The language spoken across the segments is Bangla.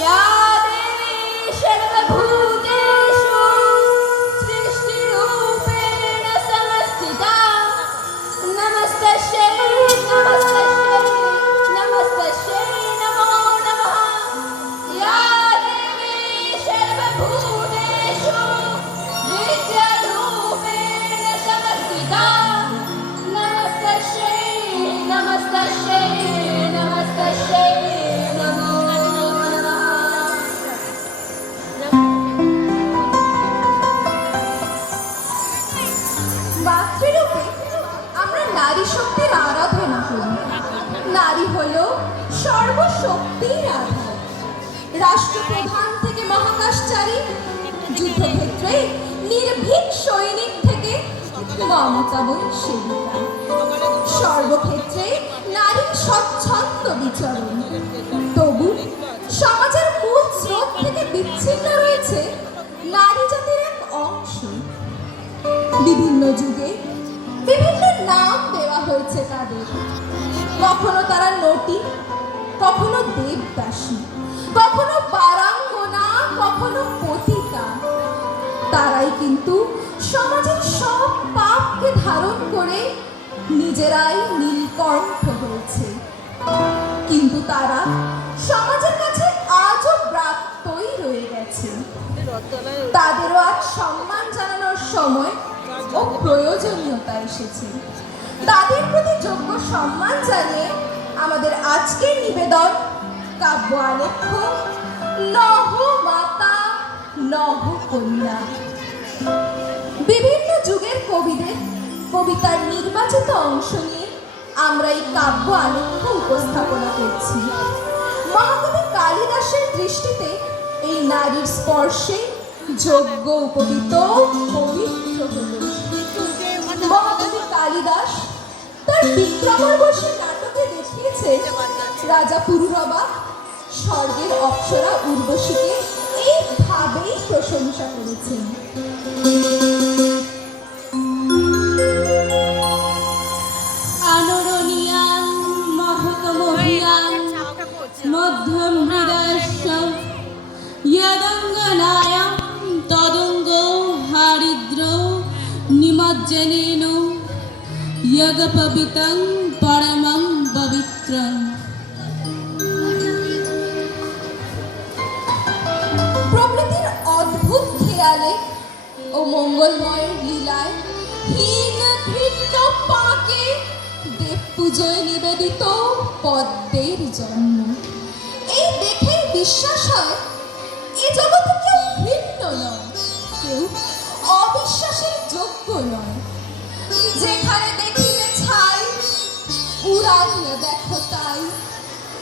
या देवी सर्वभूतेषु सृष्टिरूपेण संस्थिता नमस्तस्यै नमस्तस्यै नमस्तस्यै नमो नमः या देवी सर्वभूतेषु विद्यारूपेण संस्थिता नमस्तस्यै नमस्तस्यै नमस्तस्यै नमो नमः। মাতৃরূপে আমরা নারী শক্তির আরাধনা করি। নারী হলো সর্বশক্তির আধার। রাষ্ট্রপ্রধান থেকে মহাকাশচারী, যুদ্ধক্ষেত্রে নির্ভীক সৈনিক থেকে মমতাময়ী সেবিকা, সর্বক্ষেত্রে নারীর স্বচ্ছন্দ বিচরণ। তবু সমাজের মূল স্রোত থেকে বিচ্ছিন্ন রয়েছে নারী জাতির এক অংশ। বিভিন্ন যুগে বিভিন্ন নাম দেওয়া হয়েছে তাদের। কখনো তারা নটি, কখনো দেবদাসী, কখনো পারাঙ্গনা, কখনো পতিতা। তারাই কিন্তু সমাজের সব পাপকে ধারণ করে নিজেরাই নীলকণ্ঠ হয়েছে। কিন্তু তারা সমাজের কাছে আজও ব্রাত্যই রয়ে গেছে। তাদেরও আজ সম্মান জানানোর সময় ও প্রয়োজনীয়তা এসেছে। তাদের প্রতি যোগ্য সম্মান জানিয়ে আমাদের আজকের নিবেদন কাব্য আলেখ্য নহ মাতা নহ কন্যা। বিভিন্ন যুগের কবিদের কবিতার নির্বাচিত অংশ নিয়ে আমরা এই কাব্য আলেখ্য উপস্থাপনা করছি। মহাকবি কালিদাসের দৃষ্টিতে এই নারীর স্পর্শে যোগ্য উপবিত পবিত্র হল। মহাকবি কালিদাস তার বিক্রমার্বশী নাটকে দেখিয়েছে রাজা পুরুরবা স্বর্গের অপ্সরা উর্বশীকে এইভাবেই প্রশংসা করেছেন। আনরণীয়াং মহতমহিয়াং মধ্যম হৃদয়স্য यदङ्गनायां तदङ्गो हारिद्रो निमज्जनेन यगपवितं परमं पवित्रम्। প্রকৃতির অদ্ভুত খেয়ালে ও মঙ্গলময়ের লীলায় হীন ঘৃণ্য পাকে দেব পুজোয় নিবেদিত পদ্মের জন্ম। এই দেখেই বিশ্বাস হয় এ জগতে কেউ ঘৃণ্য নয়, কেউ অবিশ্বাসের যোগ্য নয়। যেখানে দেখিবে ছাই উড়াইয়া দেখো তাই,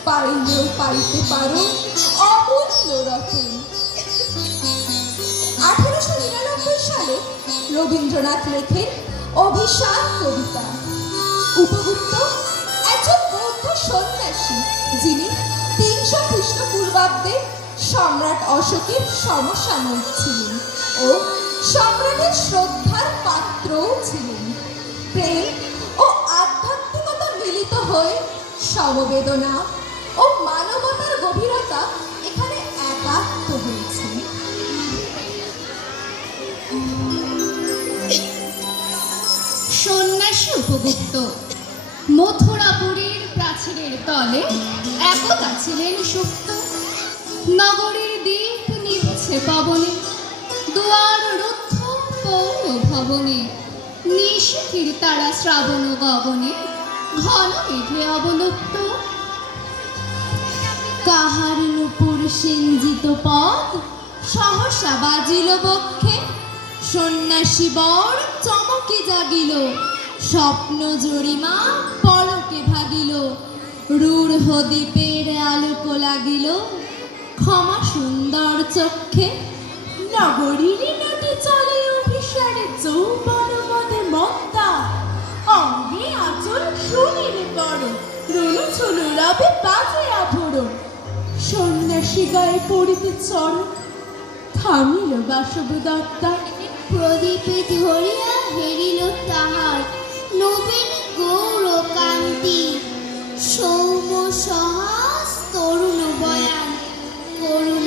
পাইলেও পাইতে পারো অমূল্য রতন। 1899 সালে রবীন্দ্রনাথ লেখেন অভিশাপ কবিতা। উপগুপ্ত একজন বৌদ্ধ সন্ন্যাসী, যিনি 300 খ্রিস্টপূর্বাব্দে সম্রাট অশোকের সমসাময়িক ছিলেন ও সম্রাটের শ্রদ্ধার পাত্রও ছিলেন। প্রেম ও আধ্যাত্মিকতা মিলিত হয়ে সমবেদনা ও মানবতার গভীরতা এখানে একাত্ম হয়েছে। সন্ন্যাসী উপগুপ্ত মথুরাপুরীর প্রাচীরের তলে একদা ছিলেন সুপ্ত। নগরীর দীপ নিভছে পবনে, দুয়ার রুদ্ধ পৌর ভবনে, নিশীথির তারা শ্রাবণ গগনে, ঘন মেঘে অবলুপ্ত। কাহার নূপুর সিঞ্জিত পদ সহসা বাজিল বক্ষে, সন্ন্যাসী বর চমকে জাগিল, স্বপ্ন জরিমা পলকে ভাগিল, রূঢ় দ্বীপের আলোক লাগিল, ক্ষমা সুন্দর চক্ষে। নগরীর নটি চলে অভিসারে যৌবন মদে মত্তা, অঙ্গে আচল সুনীল বড়, রুনু ছুনু রবে বাজে আভরণ, সন্ন্যাসী গায়ে পড়িতে চরণ, থামিল বাসব দত্তা। প্রদীপে ধরিয়া হেরিল তাহার নবীন গৌর কান্তি, সৌম্য সহাস তরুণ বয়ান করুণ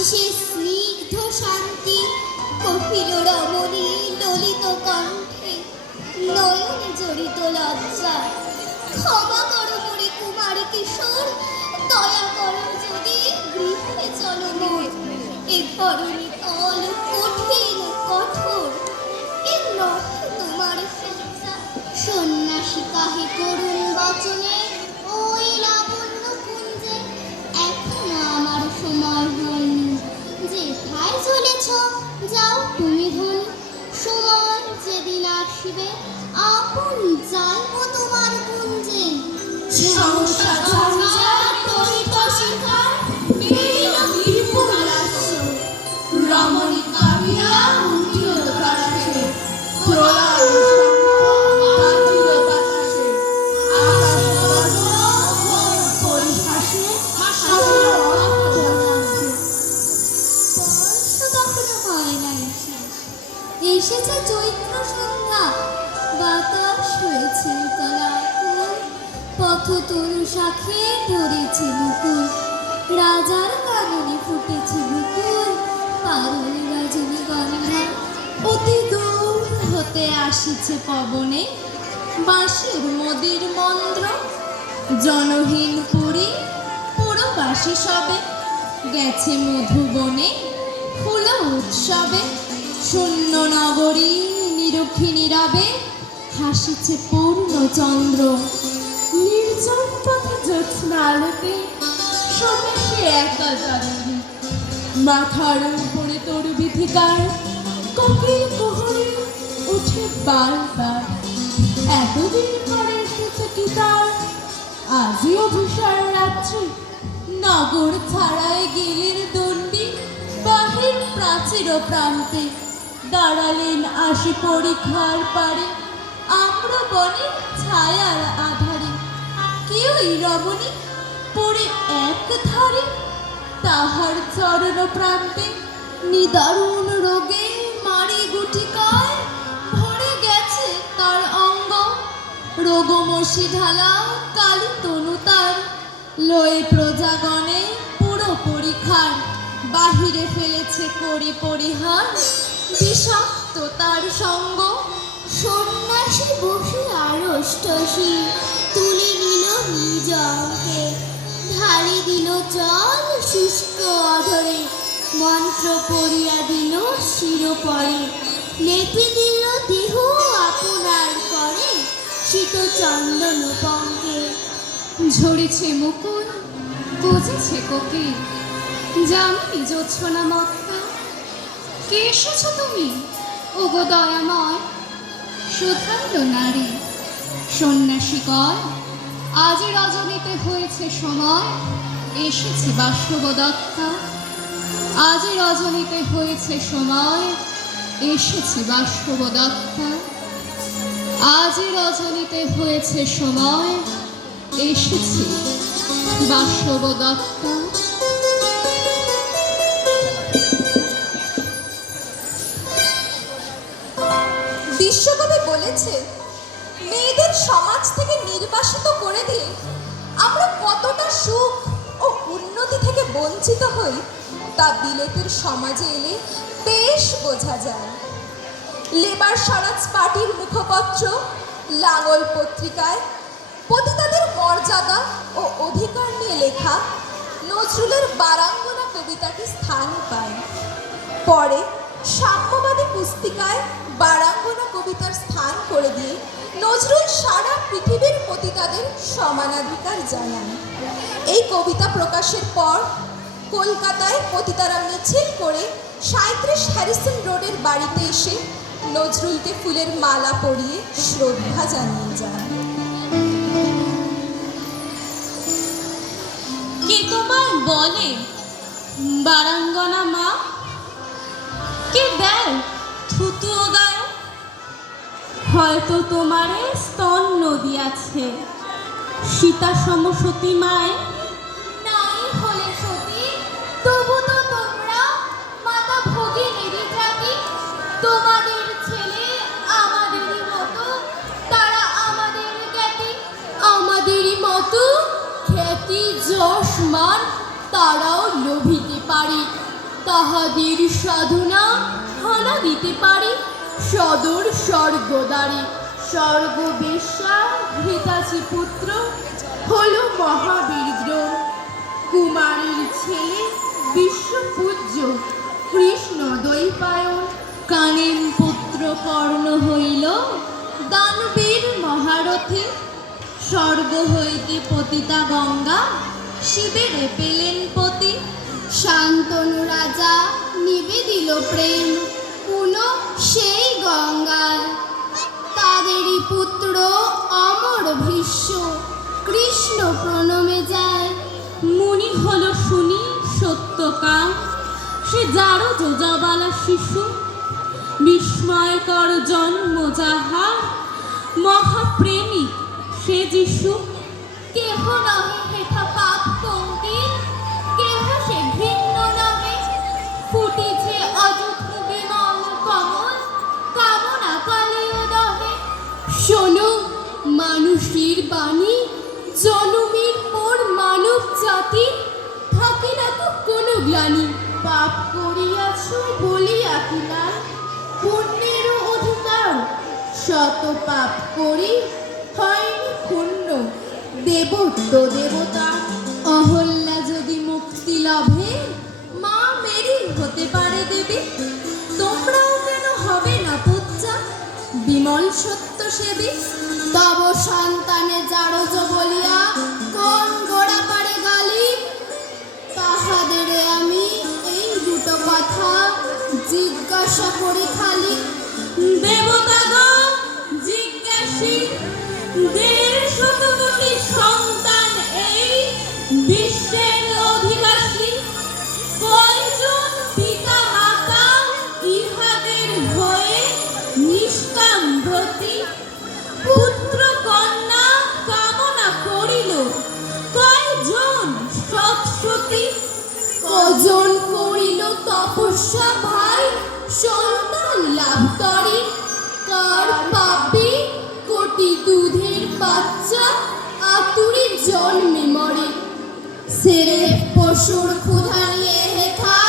আশিসে স্নিগ্ধ শান্তি, কহিল রমণী ললিত কণ্ঠে, নয়নে জড়িত লজ্জা। ক্ষমা করো মোরে কুমার কিশোর, দয়া করো যদি গৃহে চলো মোর। এ ধরণী তল কঠিন কঠোর, এ নহে তোমার সজ্জা। সন্ন্যাসী কাহে করুণ বচনে, ওই লাবণ্য কুঞ্জে। এখনো আমার সময় হয়নি, যেথায় চলেছ যাও তুমি ধনী। সময় যেদিন আসবে আপন যাইব তোমার কুঞ্জে। সহসা ঝঞ্ঝা তরিত শিখার বেরিল বিপুল রাজ্য। রমণী কামিয়া উঠিল আকাশে, প্রলয় কাঁপিল বাতাসে। আকাশ গগন ঘোর পরিহাসে, হাসিল অট্টহাসে। বর্ষ তখনো হয় নাই শেষ, এসেছে চৈত্র সন্ধ্যা। বাতাস হয়েছে তলাকুল, পথ তরু শাখে ধরেছে মুকুল। রাজার কাননে ফুটেছে মুকুল, পারুল রজনীগন্ধা। অতি দূর হতে আসিছে পবনে বাঁশির মদির মন্দ্র। জনহীন পুরী পুরবাসী সবে, গেছে মধুবনে ফুল উৎসবে। শূন্য নগরী নিরুক্ষী নীরবে, হাসিছে পূর্ণচন্দ্র। নির্জন পথে জ্যোৎস্না আলোকে শোভে সে একা জাগরী। মাথার উপরে তরু বিধিকার, কোকিল কুহুরে উঠে বারবার। এতদিন পরে এসেছে কি তার আজই অভিসার রাত্রি। নগর ছাড়ায় গেলের দণ্ডি বাহির প্রাচীর প্রান্তে। দাঁড়ালেন আসি পরীক্ষার পারে, আমরা বনে ছায়ার আধারে। কেউই রমণী পড়ে এক ধারে, তাহার চরণ প্রান্তে। নিদারুণ রোগে মারি গুটিকায়, ভরে গেছে তার অঙ্গ। রোগমসি ঢালা কালী তনু তার, লয়ে প্রজাগণে পুরো পরীক্ষার। বাহিরে ফেলেছে করি পরিহার, বিষাক্ত তার সঙ্গ। সন্ন্যাসী বসে আড়ষ্টসী, তুলে নিল নিজ অঙ্কে। ঢালি দিল জল শুষ্ক অধরে, মন্ত্র পড়িয়া দিল শিরোপরে। লেপে দিল দেহ আপনার করে, শীত চন্দন পঙ্কে। ঝরেছে মুকুল গজেছে কোকিল, জামি জোছনা মত্তা। কে এসেছ তুমি ওগো দয়াময়, শুধাইল নারী। সন্ন্যাসী কয়, আজ রজনীতে হয়েছে সময়, এসেছে বাষ্পদত্তা। আজ রজনীতে হয়েছে সময়, এসেছে বাষ্পদত্তা। আজ রজনীতে হয়েছে সময়, এসেছে বাষ্পদত্তা। বিশ্বকবি বলেছে, মেয়েদের সমাজ থেকে নির্বাসিত করে দিয়ে আমরা কতটা সুখ ও উন্নতি থেকে বঞ্চিত হই তা বিলেতের সমাজে এলে বেশ বোঝা যায়। লেবার স্বরাজ পার্টির মুখপত্র লাঙল পত্রিকায় পতিতাদের মর্যাদা ও অধিকার নিয়ে লেখা নজরুলের বারাঙ্গনা কবিতাটি স্থান পায়। পরে সাম্যবাদী পুস্তিকায় বারাঙ্গনা কবিতার স্থান করে দিয়ে নজরুল সারা পৃথিবীর পতিতাদের সমানাধিকার জানান। এই কবিতা প্রকাশের পর কলকাতায় পতিতারা মিছিল করে 37 হ্যারিসন রোডের বাড়িতে এসে নজরুলকে ফুলের মালা পরিয়ে শ্রদ্ধা জানিয়ে যান। কে তোমায় বলে বারাঙ্গনা মা? কে দেয় থুতু গায়ে? হয়তো তোমারে স্তন নদী আছে, সীতা সমসতী মায়ে। নাই হলে সতী, তবু তো তোমরা মাতা ভগিনীরই জাতি। তোমাদের ছেলে আমাদেরই মতো, তারা আমাদের জ্ঞাতি। আমাদেরই মতো খ্যাতি যশ মান তারাও লোভিতে পারে। তাহাদের সাধনা হানা দিতে পারি সদর স্বর্গদ্বারে। স্বর্গবেশ্যা ঘৃতাচি পুত্র হলো মহাবীর দ্রোণ। কুমারীর ছেলে বিশ্বপূজ্য কৃষ্ণ দ্বৈপায়ন। কানেন পুত্র কর্ণ হইল দানবীর মহারথী। স্বর্গ হইতে পতিতা গঙ্গা শিবের পেলেন পতি। শান্তনু রাজা নিবেদিল প্রেম পুন সেই গঙ্গায়। তাদেরই পুত্র অমর ভীষ্ম কৃষ্ণ প্রণমে যায়। মুনি হল শুনি সত্যকাম, সে যারো যোজাবালা শিশু। বিস্ময়কর জন্ম যাহার, মহাপ্রেমিক সে যিশু। কেহ নহে হেথা পাপ পঙ্কিল, কেহ সে ঘৃণ্য নহে। ফুটিছে অযুত বিমল কমল, কামনা কালিও দহে। শোনো মানুষের বাণী, জনমের পর মানব জাতি থাকে না তো কোনো গ্লানি। পাপ করিয়াছ বলিয়া কি নাই, পুণ্যেরও অধিকার। শত পাপ করি হয়নি ক্ষুণ্ণ, দেবত্ব দেবতা। অহল্যা যদি মুক্তি লাভে মা মেরি হতে পারে দেবী। তোমরাও কেন হবে না পূজ্যা বিমল সত্য সেবী। তব সন্তানে জারজ বলিয়া কোন গোড়া পারে গালি। তাহাদের আমি এই দুটো কথা জিজ্ঞাসা করি খালি। দেবতাগণ জিজ্ঞাসী, 150 কোটি সন্তান এই বিশ্বের অধিবাসী। কয়জন পিতা মাতা ইহাদের হয়ে নিষ্কাম ব্রতী। পুত্র কন্যা কামনা করিল কয়জন সৎসতী। কজন করিল তপস্যা ভাই সন্তান লাভ করি। কার পাপে কোটি দুধের বাচ্চা আতুরে জন্মে মরে। সেরে পশুর ক্ষুধা নিয়ে হেথা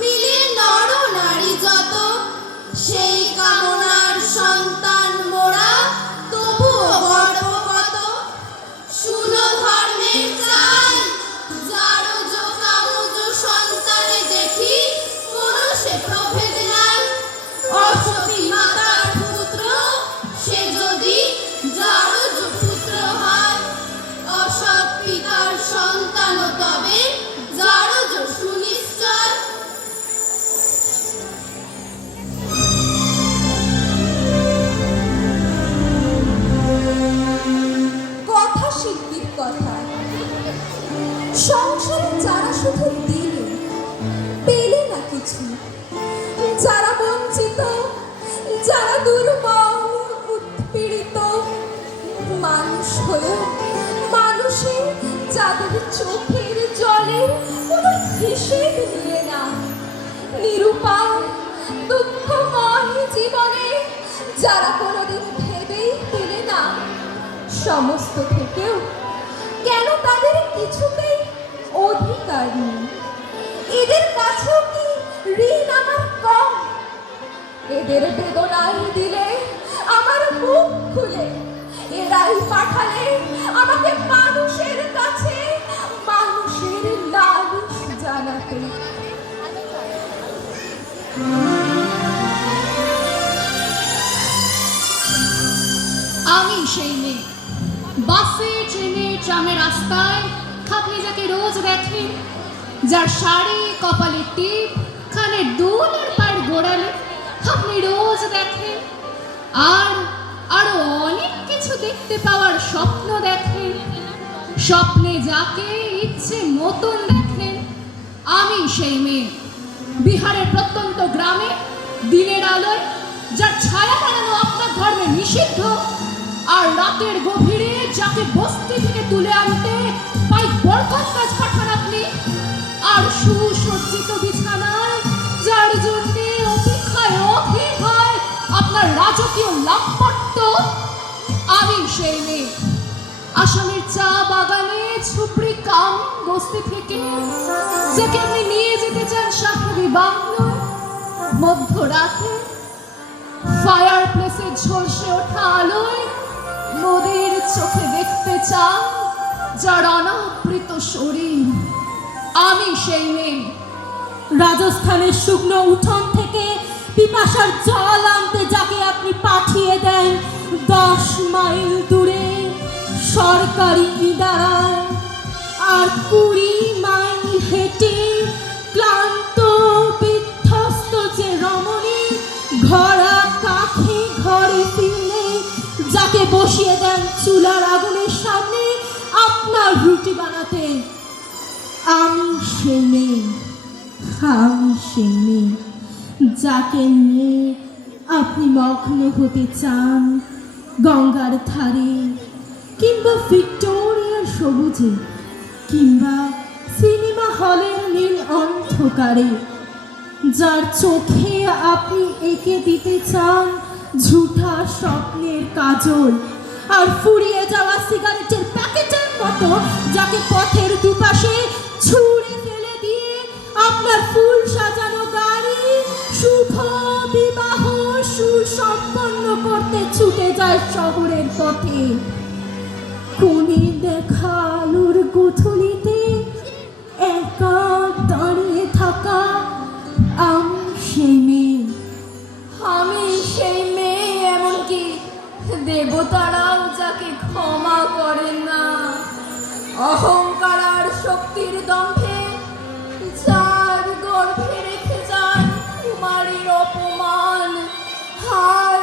মিলে নর নারী যত। সেই কামনার সন্তান মোরা তবুও গর্ব কত। শুনো ধর্মের চাই, জারজ কামজ সন্তানে দেখি কোনো সে প্রভেদ নাই। অসতী মাতার পুত্র সে যদি জারজ পুত্র হয়, অসৎ পিতার সন্তান তবে জারজ সুনিশ্চয়। কথা শিল্পীর কথা। সংসারে যারা শুধু দিলে পেলে না কিছু, যারা বঞ্চিত, যারা দুর্বল উৎপীড়িত, মানুষ হয়েও মানুষের যাদের চোখের জলের কোনো হিসেব নিলে না। নিরুপায় দুঃখময় জীবনে যারা কোনোদিন ভেবেই পেলে না সমস্ত থেকেও কেন তাদের কিছুতেই অধিকার নেই। এদের কাছেও কি ঋণ আমার কম? এদের বেদনাই দিলে আমার মুখ খুলে, এরাই পাঠালে আমাকে মানুষের কাছে মানুষের লালিশ জানাতে। আমি সেই মেয়ে, বাসে ট্রেনে ট্রামে রাস্তায় আপনি যাকে রোজ দেখেন, যার শাড়ি কপালে টিপ কানের দুল আর পায়ের গোড়ালে আপনি রোজ দেখেন। আর আরো অনেক কিছু দেখতে পাওয়ার স্বপ্ন দেখেন। স্বপ্নে যাকে ইচ্ছে মতন দেখেন। আমি সেই মেয়ে, বিহারের প্রত্যন্ত গ্রামে দিনের আলোয় যার ছায়া বানানো আপনার ধর্মে নিষিদ্ধ, আর রাতের গভীরে যাকে বস্তি থেকে তুলে আনতে পাই বরকত কাজ পাঠান আপনি। আর সুসজ্জিত বিছানায় যার জন্য অপেক্ষায় অধীর হয় আপনার রাজকীয় লাম্পট্য। আমি সেই মেয়ে, আসামের চা বাগানে ছুপড়ি কাম বস্তি থেকে যাকে আপনি নিয়ে যেতে চান সাহেবী বাংলোয় মধ্যরাতে ফায়ার প্লেসে ঝলসে ওঠা আলোয় নদীর চোখে দেখতে চান যার অনাবৃত শরীর। আমি সেই মেয়ে। রাজস্থানের শুকনো উঠোন থেকে পিপাসার জল আনতে যাকে আপনি পাঠিয়ে দেন 10 মাইল দূরে সরকারি ইদারায়, আর 20 মাইল হেঁটে ক্লান্ত বিধ্বস্ত যে রমণী ঘরা কাঠে ঘরে ফিরলে যাকে বসিয়ে দেন চুলার আগুনের সামনে আপনার রুটি বানাতে। আমি সেই মেয়ে, আমি সেই মেয়ে যাকে নিয়ে আপনি মগ্ন হতে চান গঙ্গার ধারে, কিংবা ভিক্টোরিয়ার সবুজে, কিংবা সিনেমা হলের নীল অন্ধকারে, যার চোখে আপনি এঁকে দিতে চান ঝুঠা স্বপ্নের কাজল, আর ফুরিয়ে যাওয়া সিগারেটের প্যাকেটের মতো যাকে পথের দুপাশে ছুঁড়ে ফেলে দিয়ে আপনার ফুল সাজানো গাড়ি শুভ বিবাহ সুসম্পন্ন করতে ছুটে যায় শহরের পথে। কোণে দেখা আলোর গোথলিতে একা দাঁড়িয়ে থাকা আমি সেই মেয়ে। আমি সেই মেয়ে, এমনকি দেবতারাও যাকে ক্ষমা করেন না। অহংকার আর শক্তির দম্ভে যার গর্ভে রেখে যান কুমারীর অপমান, আর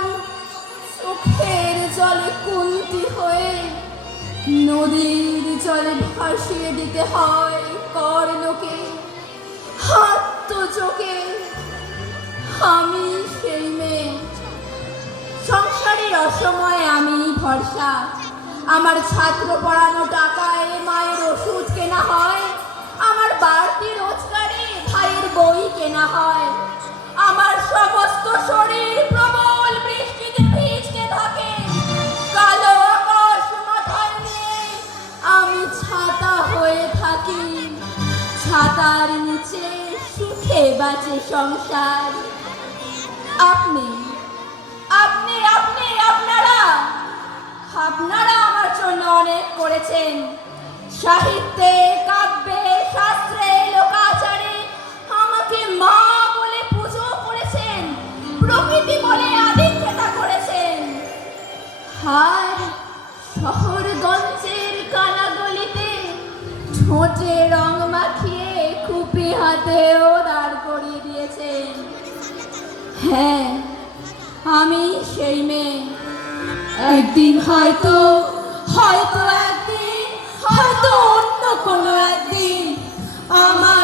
চোখের জলে কুন্তি হয়ে নদীর জলে ভাসিয়ে দিতে হয় কর্ণকে, আত্মযোগে। আমি সেই মেয়ে। সংসারের অসময়ে আমি ভরসা। আমার ছাত্র পড়ানো টাকায় মায়ের ওষুধ কেনা হয়, আমার বাড়তি রোজগারে ভাইয়ের বই কেনা হয়। আমার সমস্ত শরীর প্রবল বৃষ্টিতে ভিজতে থাকে। কালো আকাশ মাথায় নিয়ে আমি ছাতা হয়ে থাকি। ছাতার নিচে সুখে বাঁচে সংসার। আপনি আপনি আপনি আপনারা আপনারা আমার জন্য অনেক করেছেন। সাহিত্যে, কাব্যে, শাস্ত্রে, লোকাচারে আমাকে মা বলে পুজো করেছেন, প্রকৃতি বলে আদিক্ষেতা করেছেন। আর শহরগঞ্জের কানাগলিতে ঠোঁটে রং মাখিয়ে খুপি হাতেও দাঁড় করিয়ে দিয়েছেন। হ্যাঁ, আমি সেই মেয়ে। একদিন হয়তো হয়তো একদিন হয়তো অন্য কোনো একদিন আমার